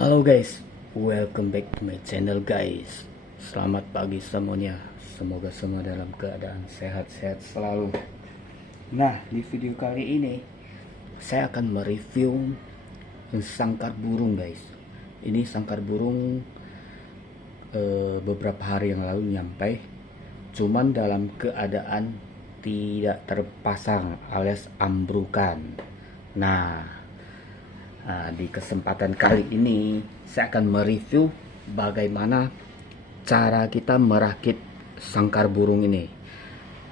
Halo guys, welcome back to my channel guys. Selamat pagi semuanya. Semoga semua dalam keadaan sehat-sehat selalu. Nah, di video kali ini saya akan mereview sangkar burung guys. Ini sangkar burung beberapa hari yang lalu nyampe, cuman dalam keadaan tidak terpasang alias ambrukan. Nah, di kesempatan kali ini saya akan mereview bagaimana cara kita merakit sangkar burung ini.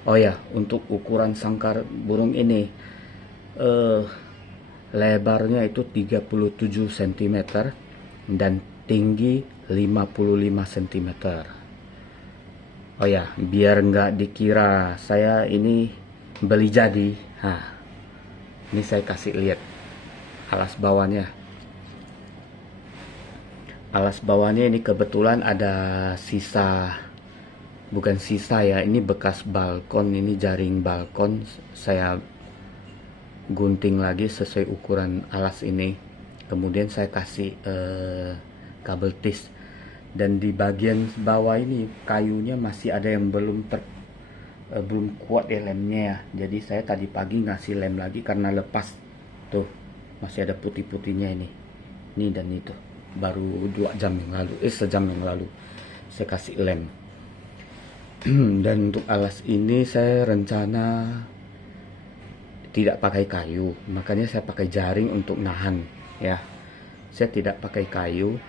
Oh ya, untuk ukuran sangkar burung ini lebarnya itu 37 cm dan tinggi 55 cm. Oh ya, biar nggak dikira saya ini beli jadi. Nah, ini saya kasih lihat alas bawahnya ini kebetulan ada sisa, bukan sisa ya, ini bekas balkon, ini jaring balkon saya gunting lagi sesuai ukuran alas ini, kemudian saya kasih kabel tis, dan di bagian bawah ini kayunya masih ada yang belum kuat ya lemnya ya, jadi saya tadi pagi ngasih lem lagi karena lepas tuh, masih ada putih-putihnya ini dan itu baru sejam yang lalu saya kasih lem. Dan untuk alas ini saya rencana tidak pakai kayu, makanya saya pakai jaring untuk nahan ya. Saya tidak pakai kayu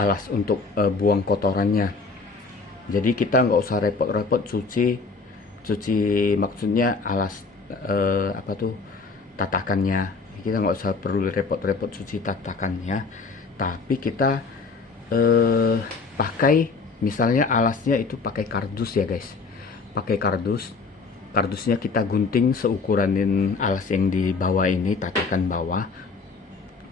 alas untuk buang kotorannya, jadi kita nggak usah repot-repot cuci maksudnya alas tatakannya. Kita nggak usah perlu repot-repot cuci tatakannya, tapi kita pakai misalnya alasnya itu pakai kardus ya guys, pakai kardusnya kita gunting seukuran alas yang di bawah ini, tatakan bawah.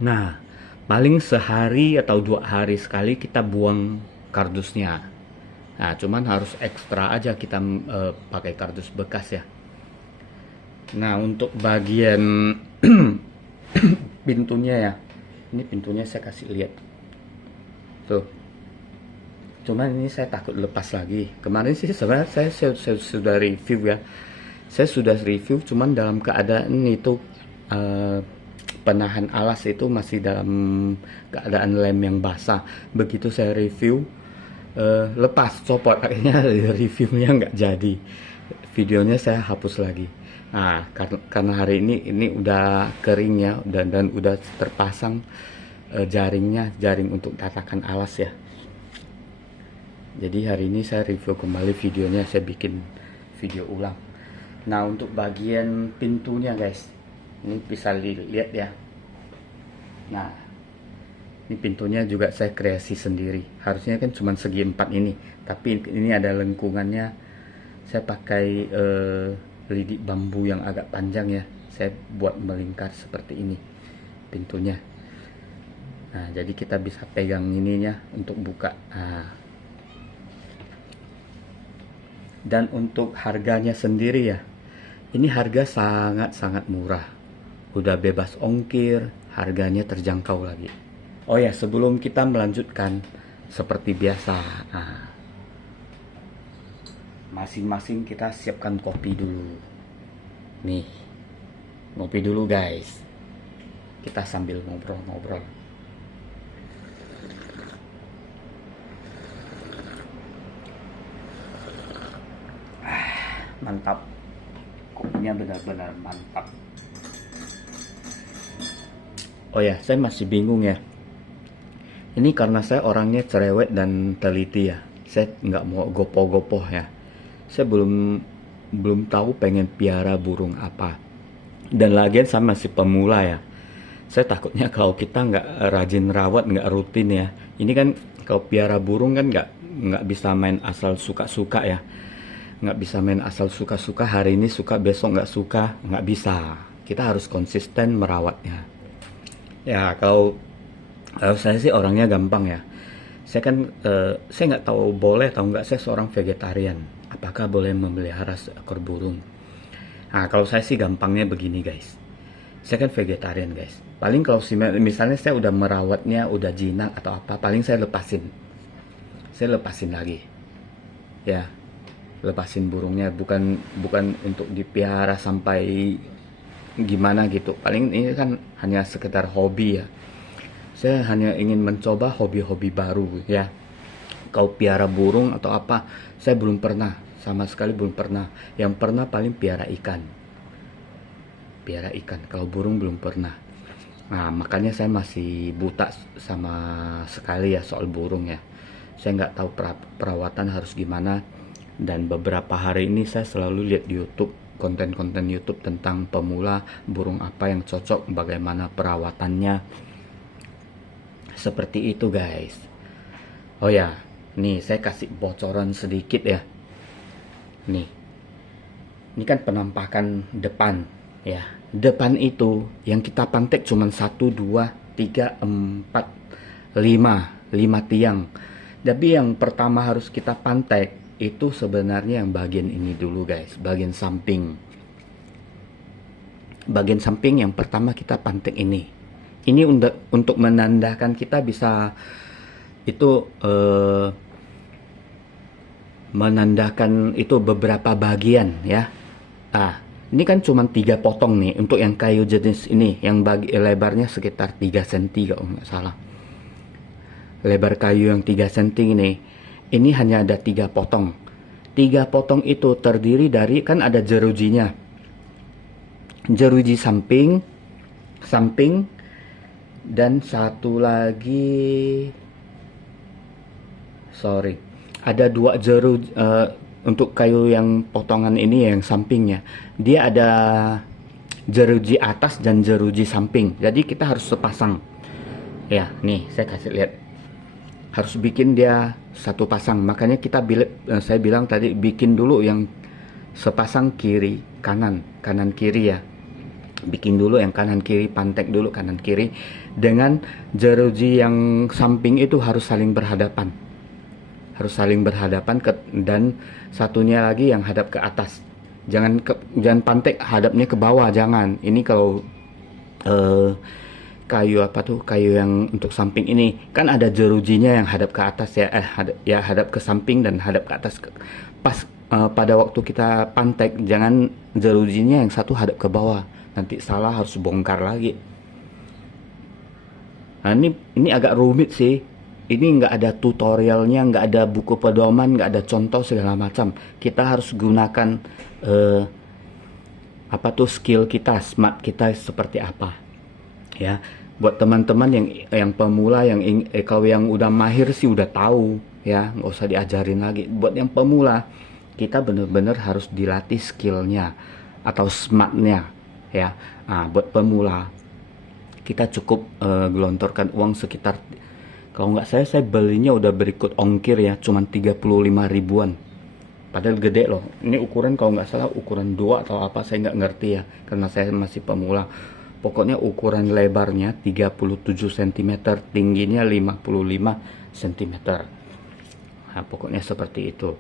Nah, paling sehari atau 2 hari sekali kita buang kardusnya. Nah, cuman harus ekstra aja kita pakai kardus bekas ya. Nah, untuk bagian pintunya ya, ini pintunya saya kasih lihat tuh, cuman ini saya takut lepas lagi. Kemarin sih sebenarnya saya sudah review ya, saya sudah review, cuman dalam keadaan itu penahan alas itu masih dalam keadaan lem yang basah. Begitu saya review lepas, copot, akhirnya reviewnya nggak jadi, videonya saya hapus lagi. Nah, karena hari ini udah kering ya, dan udah terpasang jaring untuk tatakan alas ya. Jadi hari ini saya review kembali videonya, saya bikin video ulang. Nah, untuk bagian pintunya guys, ini bisa dilihat ya. Nah, ini pintunya juga saya kreasi sendiri. Harusnya kan cuma segi 4 ini, tapi ini ada lengkungannya. Saya pakai lidik bambu yang agak panjang ya, saya buat melingkar seperti ini pintunya. Nah, jadi kita bisa pegang ininya untuk buka. Nah, dan untuk harganya sendiri ya, ini harga sangat-sangat murah, udah bebas ongkir, harganya terjangkau lagi. Oh ya, sebelum kita melanjutkan, seperti biasa, masing-masing kita siapkan kopi dulu. Nih, ngopi dulu guys, kita sambil ngobrol-ngobrol. Mantap, kopinya benar-benar mantap. Oh ya, saya masih bingung ya, ini karena saya orangnya cerewet dan teliti ya, saya nggak mau gopoh-gopoh ya. Saya belum tahu pengen piara burung apa, dan lagian saya masih pemula ya. Saya takutnya kalau kita nggak rajin rawat, nggak rutin ya, ini kan kalau piara burung kan nggak bisa main asal suka-suka ya, nggak bisa main asal suka-suka, hari ini suka besok nggak suka, nggak bisa. Kita harus konsisten merawatnya ya. Kalau saya sih orangnya gampang ya, saya kan saya nggak tahu boleh atau nggak, saya seorang vegetarian, apakah boleh memelihara seekor burung? Nah, kalau saya sih gampangnya begini guys, saya kan vegetarian guys, Paling kalau misalnya saya udah merawatnya, udah jinak atau apa, paling saya lepasin lagi, ya, lepasin burungnya. Bukan untuk dipelihara sampai gimana gitu. Paling ini kan hanya sekedar hobi ya. Saya hanya ingin mencoba hobi-hobi baru ya. Kau piara burung atau apa, saya belum pernah, sama sekali belum pernah. Yang pernah paling piara ikan. Kalau burung belum pernah. Nah, makanya saya masih buta sama sekali ya soal burung ya. Saya nggak tahu perawatan harus gimana. Dan beberapa hari ini saya selalu lihat di YouTube, konten-konten YouTube tentang pemula, burung apa yang cocok, bagaimana perawatannya. Seperti itu guys. Oh ya, nih saya kasih bocoran sedikit ya. Nih, ini kan penampakan depan ya. Depan itu yang kita pantek cuma 1, 2, 3, 4, 5 tiang. Tapi yang pertama harus kita pantek itu sebenarnya yang bagian ini dulu guys, bagian samping. Bagian samping yang pertama kita pantek ini. Ini untuk menandakan kita bisa itu menandakan itu beberapa bagian ya. Ini kan cuma 3 potong nih untuk yang kayu jenis ini, yang lebarnya sekitar 3 cm kalau nggak salah. Lebar kayu yang 3 cm ini hanya ada 3 potong. 3 potong itu terdiri dari, kan ada jerujinya. Jeruji samping, dan satu lagi, ada 2 jeruji. Untuk kayu yang potongan ini yang sampingnya, dia ada jeruji atas dan jeruji samping. Jadi kita harus sepasang. Ya, nih saya kasih lihat. Harus bikin dia satu pasang. Makanya saya bilang tadi bikin dulu yang sepasang kiri kanan kiri ya. Bikin dulu yang kanan kiri, pantek dulu kanan kiri. Dengan jeruji yang samping itu harus saling berhadapan. Dan satunya lagi yang hadap ke atas. Jangan pantek hadapnya ke bawah, jangan. Ini kalau kayu yang untuk samping ini kan ada jerujinya yang hadap ke atas ya, hadap ke samping dan hadap ke atas. Pas pada waktu kita pantek, jangan jerujinya yang satu hadap ke bawah, nanti salah, harus bongkar lagi. Nah, ini agak rumit sih. Ini nggak ada tutorialnya, nggak ada buku pedoman, nggak ada contoh segala macam. Kita harus gunakan skill kita, smart kita seperti apa. Ya, buat teman-teman yang pemula, kalau yang udah mahir sih udah tahu ya, nggak usah diajarin lagi. Buat yang pemula, kita bener-bener harus dilatih skillnya atau smartnya ya. Nah, buat pemula kita cukup gelontorkan uang sekitar, kalau nggak saya belinya udah berikut ongkir ya, cuman 35 ribuan. Padahal gede loh. Ini ukuran kalau nggak salah ukuran 2 atau apa, saya nggak ngerti ya, karena saya masih pemula. Pokoknya ukuran lebarnya 37 cm, tingginya 55 cm. Nah, pokoknya seperti itu.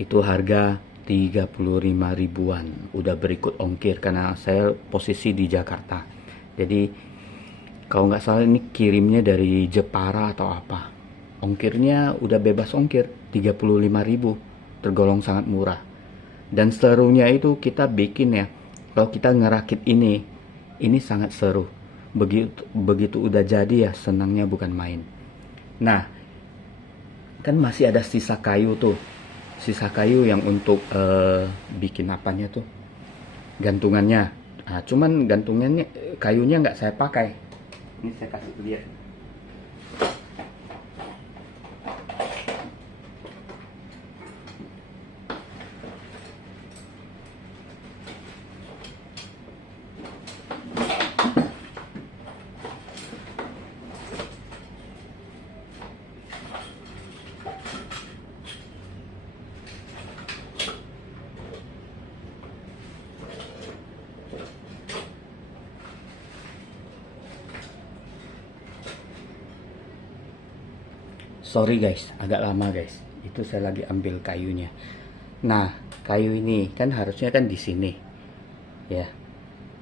Itu harga 35 ribuan. Udah berikut ongkir karena saya posisi di Jakarta. Jadi kalau nggak salah ini kirimnya dari Jepara atau apa. Ongkirnya udah bebas ongkir, 35.000, tergolong sangat murah. Dan serunya itu kita bikin ya, kalau kita ngerakit ini sangat seru. Begitu udah jadi ya, senangnya bukan main. Nah, kan masih ada sisa kayu tuh. Sisa kayu yang untuk bikin apanya tuh, gantungannya. Nah, cuman gantungannya, kayunya nggak saya pakai. Ini saya kasih lihat. Sorry guys, agak lama guys. Itu saya lagi ambil kayunya. Nah, kayu ini kan harusnya kan di sini. Ya.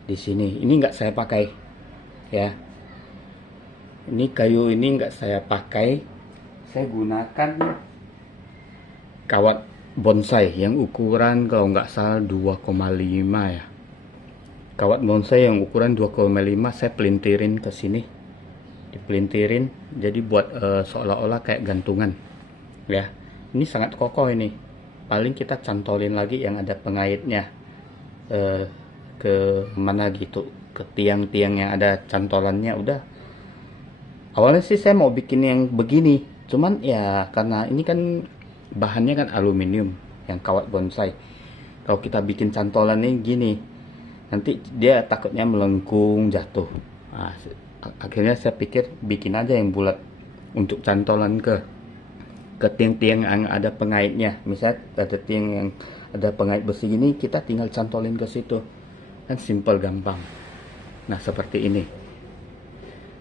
Di sini. Ini nggak saya pakai. ya. Ini kayu ini nggak saya pakai, saya gunakan kawat bonsai yang ukuran kalau nggak salah 2,5 ya. Kawat bonsai yang ukuran 2,5 saya pelintirin ke sini, dipelintirin jadi buat seolah-olah kayak gantungan ya. Ini sangat kokoh ini, paling kita cantolin lagi yang ada pengaitnya ke mana gitu, ke tiang-tiang yang ada cantolannya. Udah, awalnya sih saya mau bikin yang begini, cuman ya karena ini kan bahannya kan aluminium yang kawat bonsai, kalau kita bikin cantolannya gini nanti dia takutnya melengkung jatuh. Nah, akhirnya saya pikir bikin aja yang bulat untuk cantolan ke tiang-tiang yang ada pengaitnya. Misalnya ada tiang yang ada pengait besi ini, kita tinggal cantolin ke situ, kan simple, gampang. Nah seperti ini.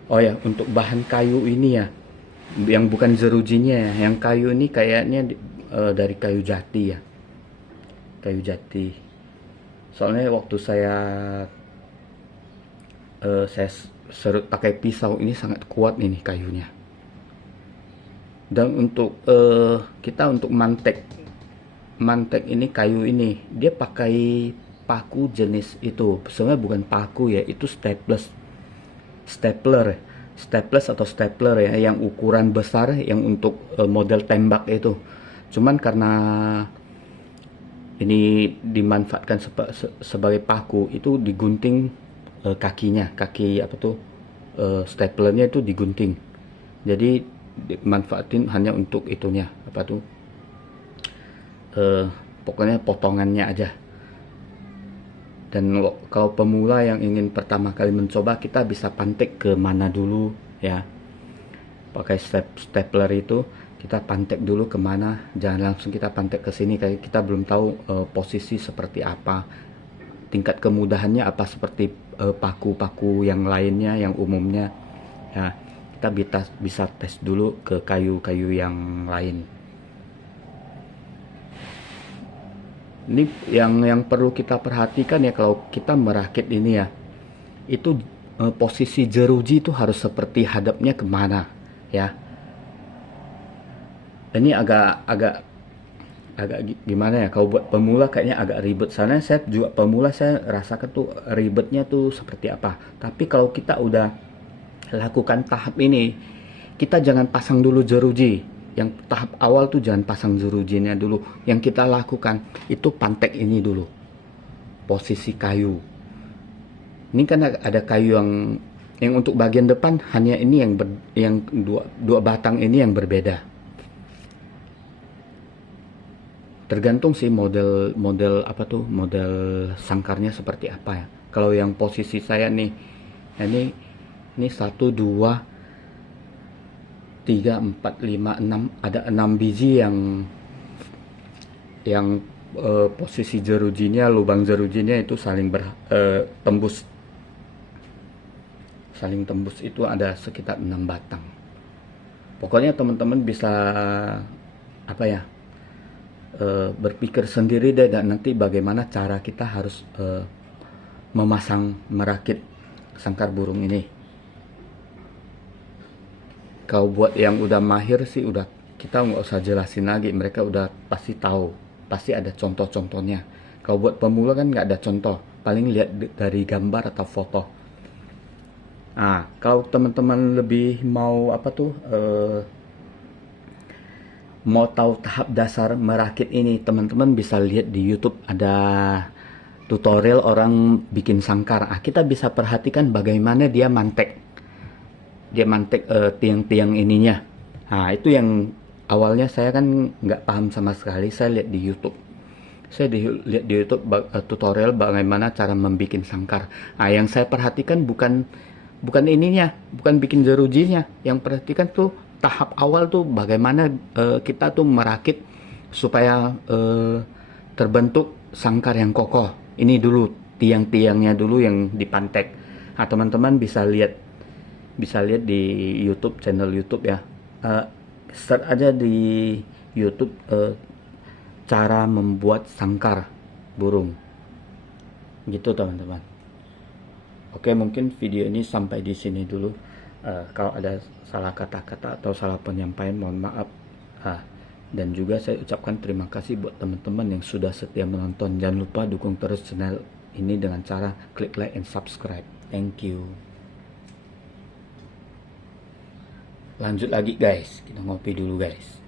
Oh ya, untuk bahan kayu ini ya, yang bukan jerujinya ya, yang kayu ini kayaknya dari kayu jati ya, kayu jati. Soalnya waktu saya serut pakai pisau, ini sangat kuat ini kayunya. Dan untuk kita untuk mantek ini, kayu ini dia pakai paku jenis itu, sebenarnya bukan paku ya, itu stapler atau stapler ya, yang ukuran besar, yang untuk model tembak itu. Cuman karena ini dimanfaatkan sebagai paku, itu digunting kakinya, kaki apa tuh staplernya itu digunting, jadi dimanfaatin hanya untuk itunya apa tuh pokoknya potongannya aja. Dan kalau pemula yang ingin pertama kali mencoba, kita bisa pantek ke mana dulu ya, pakai stapler itu kita pantek dulu kemana, jangan langsung kita pantek ke sini, kayak kita belum tahu posisi seperti apa, tingkat kemudahannya apa seperti paku-paku yang lainnya yang umumnya ya. Kita bisa tes dulu ke kayu-kayu yang lain. Ini yang perlu kita perhatikan ya, kalau kita merakit ini ya, itu posisi jeruji itu harus seperti hadapnya kemana ya. Ini agak gimana ya, kalau buat pemula kayaknya agak ribet. Soalnya saya juga pemula, saya rasakan tuh ribetnya tuh seperti apa. Tapi kalau kita udah lakukan tahap ini, kita jangan pasang dulu jeruji. Yang tahap awal tuh jangan pasang jerujinya dulu. Yang kita lakukan itu pantek ini dulu, posisi kayu. Ini kan ada kayu yang untuk bagian depan hanya ini yang dua batang ini yang berbeda. Tergantung sih model apa tuh, model sangkarnya seperti apa ya. Kalau yang posisi saya nih, ini 1 2 3 4 5 6, ada 6 biji yang posisi jerujinya, lubang jerujinya itu tembus, saling tembus, itu ada sekitar 6 batang. Pokoknya teman-teman bisa apa ya, berpikir sendiri deh, dan nanti bagaimana cara kita harus merakit sangkar burung ini. Kalau buat yang udah mahir sih, udah kita nggak usah jelasin lagi, mereka udah pasti tahu, pasti ada contoh-contohnya. Kalau buat pemula kan nggak ada contoh, paling lihat dari gambar atau foto. Nah, kalau teman-teman lebih mau apa tuh, mau tahu tahap dasar merakit ini, teman-teman bisa lihat di YouTube, ada tutorial orang bikin sangkar. Kita bisa perhatikan bagaimana dia mantek tiang-tiang ininya. Nah, itu yang awalnya saya kan nggak paham sama sekali, saya lihat di YouTube. Lihat di YouTube tutorial bagaimana cara membuat sangkar. Nah, yang saya perhatikan bukan ininya, bukan bikin jerujinya. Yang perhatikan tuh tahap awal tuh bagaimana kita tuh merakit supaya terbentuk sangkar yang kokoh. Ini dulu tiang-tiangnya dulu yang dipantek. Nah, teman-teman bisa lihat di YouTube, channel YouTube ya. Search aja di YouTube cara membuat sangkar burung. Gitu teman-teman. Oke, mungkin video ini sampai di sini dulu. Kalau ada salah kata-kata atau salah penyampaian, mohon maaf. Dan juga saya ucapkan terima kasih buat teman-teman yang sudah setia menonton. Jangan lupa dukung terus channel ini dengan cara klik like and subscribe. Thank you. Lanjut lagi guys, kita ngopi dulu guys.